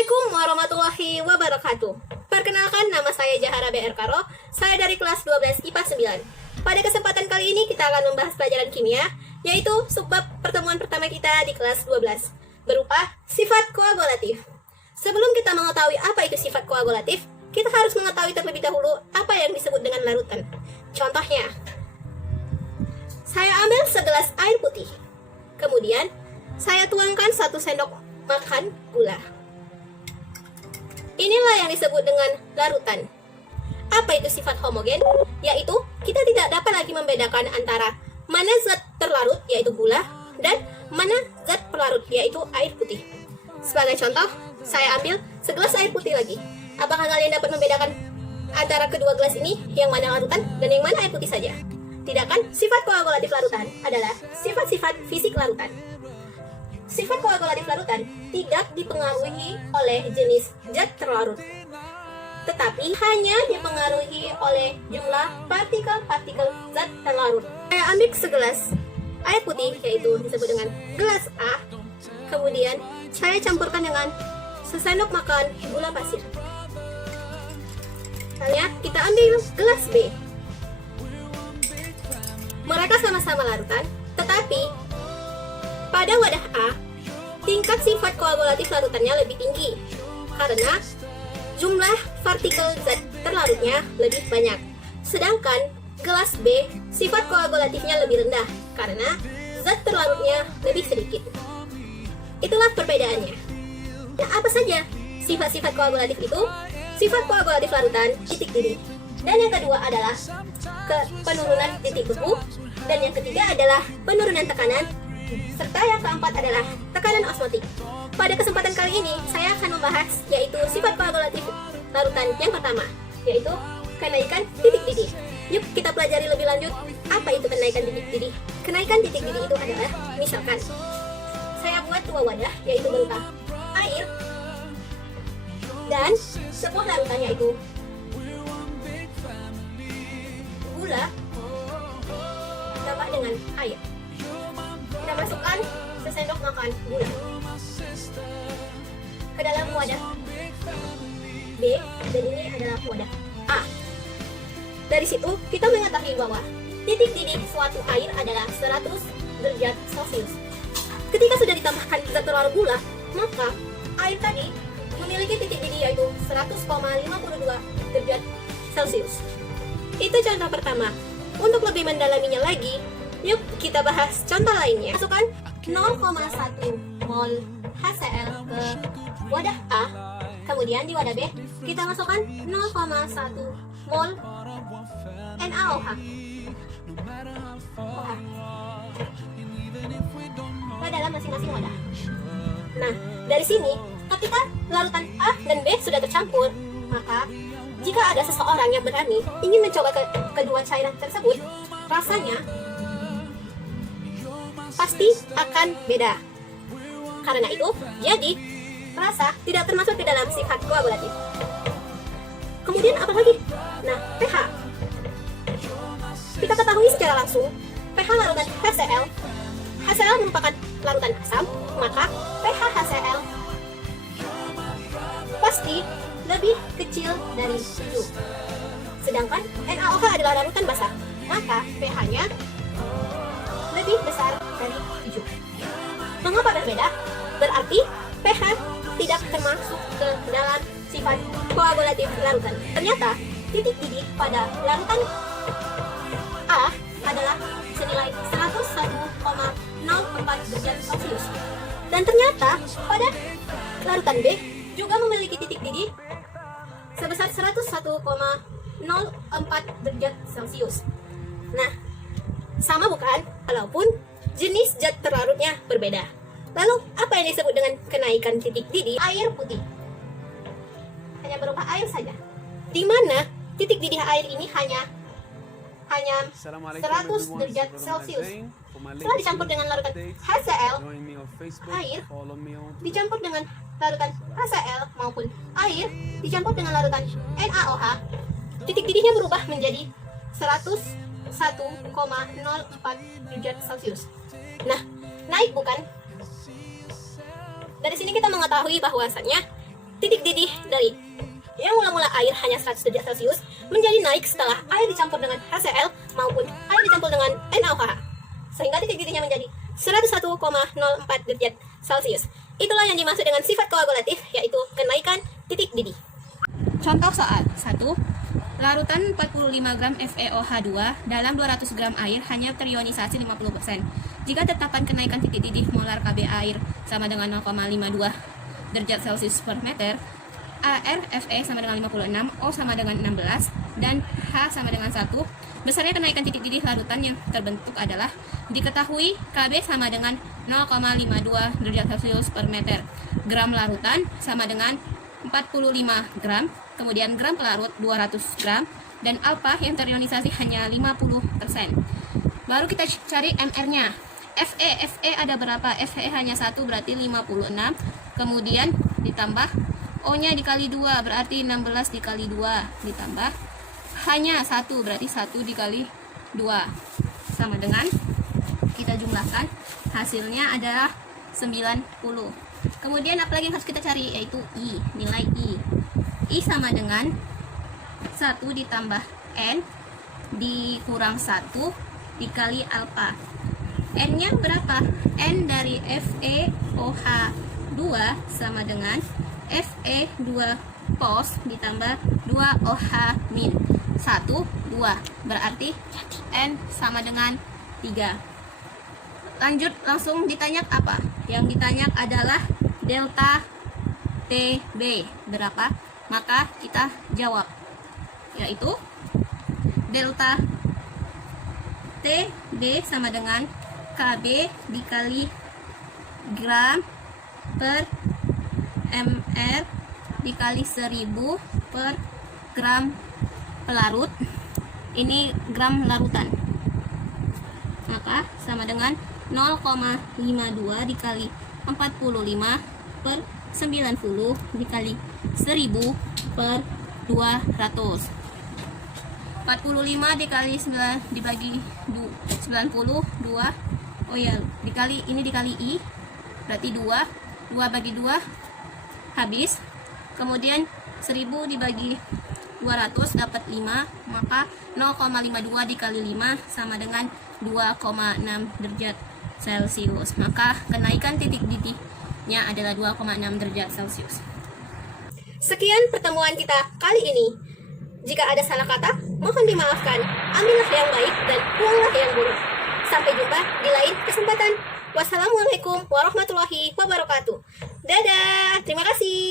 Assalamualaikum warahmatullahi wabarakatuh. Perkenalkan, nama saya Jahara BR Karo. Saya dari kelas 12 IPA 9. Pada kesempatan kali ini kita akan membahas pelajaran kimia, yaitu subbab pertemuan pertama kita di kelas 12, berupa sifat koagulatif. Sebelum kita mengetahui apa itu sifat koagulatif, kita harus mengetahui terlebih dahulu apa yang disebut dengan larutan. Contohnya, saya ambil segelas air putih. Kemudian, saya tuangkan 1 sendok makan gula. Inilah yang disebut dengan larutan. Apa itu sifat homogen? Yaitu, kita tidak dapat lagi membedakan antara mana zat terlarut, yaitu gula, dan mana zat pelarut, yaitu air putih. Sebagai contoh, saya ambil segelas air putih lagi. Apakah kalian dapat membedakan antara kedua gelas ini, yang mana larutan dan yang mana air putih saja? Tidak kan? Sifat koagulatif larutan adalah sifat-sifat fisik larutan. Sifat koagulatif larutan tidak dipengaruhi oleh jenis zat terlarut, tetapi hanya dipengaruhi oleh jumlah partikel-partikel zat terlarut. Saya ambil segelas air putih, yaitu disebut dengan gelas A. Kemudian saya campurkan dengan sesendok makan gula pasir. Lalu kita ambil gelas B. Mereka sama-sama larutan, tetapi pada wadah A, tingkat sifat koagulatif larutannya lebih tinggi karena jumlah partikel zat terlarutnya lebih banyak. Sedangkan gelas B, sifat koagulatifnya lebih rendah karena zat terlarutnya lebih sedikit. Itulah perbedaannya. Nah, apa saja sifat-sifat koagulatif itu? Sifat koagulatif larutan titik didih. Dan yang kedua adalah penurunan titik beku. Dan yang ketiga adalah penurunan tekanan. Serta yang keempat adalah tekanan osmotik. Pada kesempatan kali ini, saya akan membahas yaitu sifat koagulatif larutan yang pertama, yaitu kenaikan titik didih. Yuk kita pelajari lebih lanjut apa itu kenaikan titik didih. Kenaikan titik didih itu adalah, misalkan, saya buat 2 wadah, yaitu berupa air dan sebuah larutannya itu gula ditambah dengan air. Kita masukkan sesendok makan gula ke dalam wadah B, dan ini adalah wadah A. Dari situ kita mengetahui bahwa titik didih suatu air adalah 100 derajat Celcius. Ketika sudah ditambahkan zat terlarut gula, maka air tadi memiliki titik didih yaitu 100,52 derajat Celcius. Itu contoh pertama. Untuk lebih mendalaminya lagi, yuk kita bahas contoh lainnya. Masukkan 0,1 mol HCl ke wadah A. Kemudian di wadah B, kita masukkan 0,1 mol NaOH ke dalam masing-masing wadah. Nah, dari sini, ketika larutan A dan B sudah tercampur, maka jika ada seseorang yang berani ingin mencoba kedua cairan tersebut, rasanya pasti akan beda. Karena itu, jadi rasa tidak termasuk di dalam sifat koagulatif. Kemudian apa lagi? Nah, pH. Kita ketahui secara langsung, pH larutan HCl. HCl merupakan larutan asam, maka pH HCl pasti lebih kecil dari 7. Sedangkan NaOH adalah larutan basah, maka pH-nya lebih besar dari 7. Mengapa berbeda? Berarti pH tidak termasuk ke dalam sifat koagulatif larutan. Ternyata titik didih pada larutan A adalah senilai 101,04 derajat Celcius. Dan ternyata pada larutan B juga memiliki titik didih sebesar 101,04 derajat Celcius. Nah, sama bukan? Walaupun jenis zat terlarutnya berbeda. Lalu, apa yang disebut dengan kenaikan titik didih air putih? Hanya berupa air saja. Di mana titik didih air ini hanya 100 derajat Celcius. Setelah dicampur dengan larutan HCl, air dicampur dengan larutan HCl maupun air dicampur dengan larutan NaOH, titik didihnya berubah menjadi 101,04 derajat Celcius. Nah, naik bukan? Dari sini kita mengetahui bahwasannya titik didih dari yang mula-mula air hanya 100 derajat Celcius menjadi naik setelah air dicampur dengan HCl maupun air dicampur dengan NaOH, sehingga titik didihnya menjadi 101,04 derajat Celcius. Itulah yang dimaksud dengan sifat koagulatif, yaitu kenaikan titik didih. Contoh soal 1. Larutan 45 gram FeOH2 dalam 200 gram air hanya terionisasi 50%. Jika tetapan kenaikan titik didih molar Kb air sama dengan 0,52 derajat Celcius per meter, AR Fe sama dengan 56, O sama dengan 16, dan H sama dengan 1. Besarnya kenaikan titik didih larutan yang terbentuk adalah diketahui Kb sama dengan 0,52 derajat Celcius per meter. Gram larutan sama dengan 45 gram, kemudian gram pelarut 200 gram, dan alpha yang terionisasi hanya 50%. Baru kita cari MR-nya. Fe ada berapa? Fe hanya 1 berarti 56, kemudian ditambah O-nya dikali 2 berarti 16 dikali 2, ditambah hanya 1 berarti 1 dikali 2 sama dengan, kita jumlahkan, hasilnya adalah 90. Kemudian apalagi yang harus kita cari, yaitu I, nilai I. I sama dengan 1 ditambah N dikurang 1 dikali alpha. N-nya berapa? N dari FeOH2 sama dengan Fe2 pos ditambah 2OH min 1, 2. Berarti N sama dengan 3. Lanjut, langsung ditanya apa? Yang ditanya adalah delta TB berapa? Maka kita jawab, yaitu delta TB sama dengan Kb dikali gram per mr dikali 1000 per gram pelarut. Ini gram larutan, maka sama dengan 0,52 dikali 45 per 90 dikali 1000 per 200. 45 dikali 9 dibagi 90 2. Oh ya, dikali ini dikali I berarti 2 bagi 2 habis. Kemudian 1000 dibagi 200 dapat 5, maka 0,52 dikali 5 sama dengan 2,6 derajat Celcius. Maka kenaikan titik didihnya adalah 2,6 derajat Celcius. Sekian pertemuan kita kali ini. Jika ada salah kata, mohon dimaafkan. Ambillah yang baik dan buanglah yang buruk. Sampai jumpa di lain kesempatan. Wassalamualaikum warahmatullahi wabarakatuh. Dadah, terima kasih.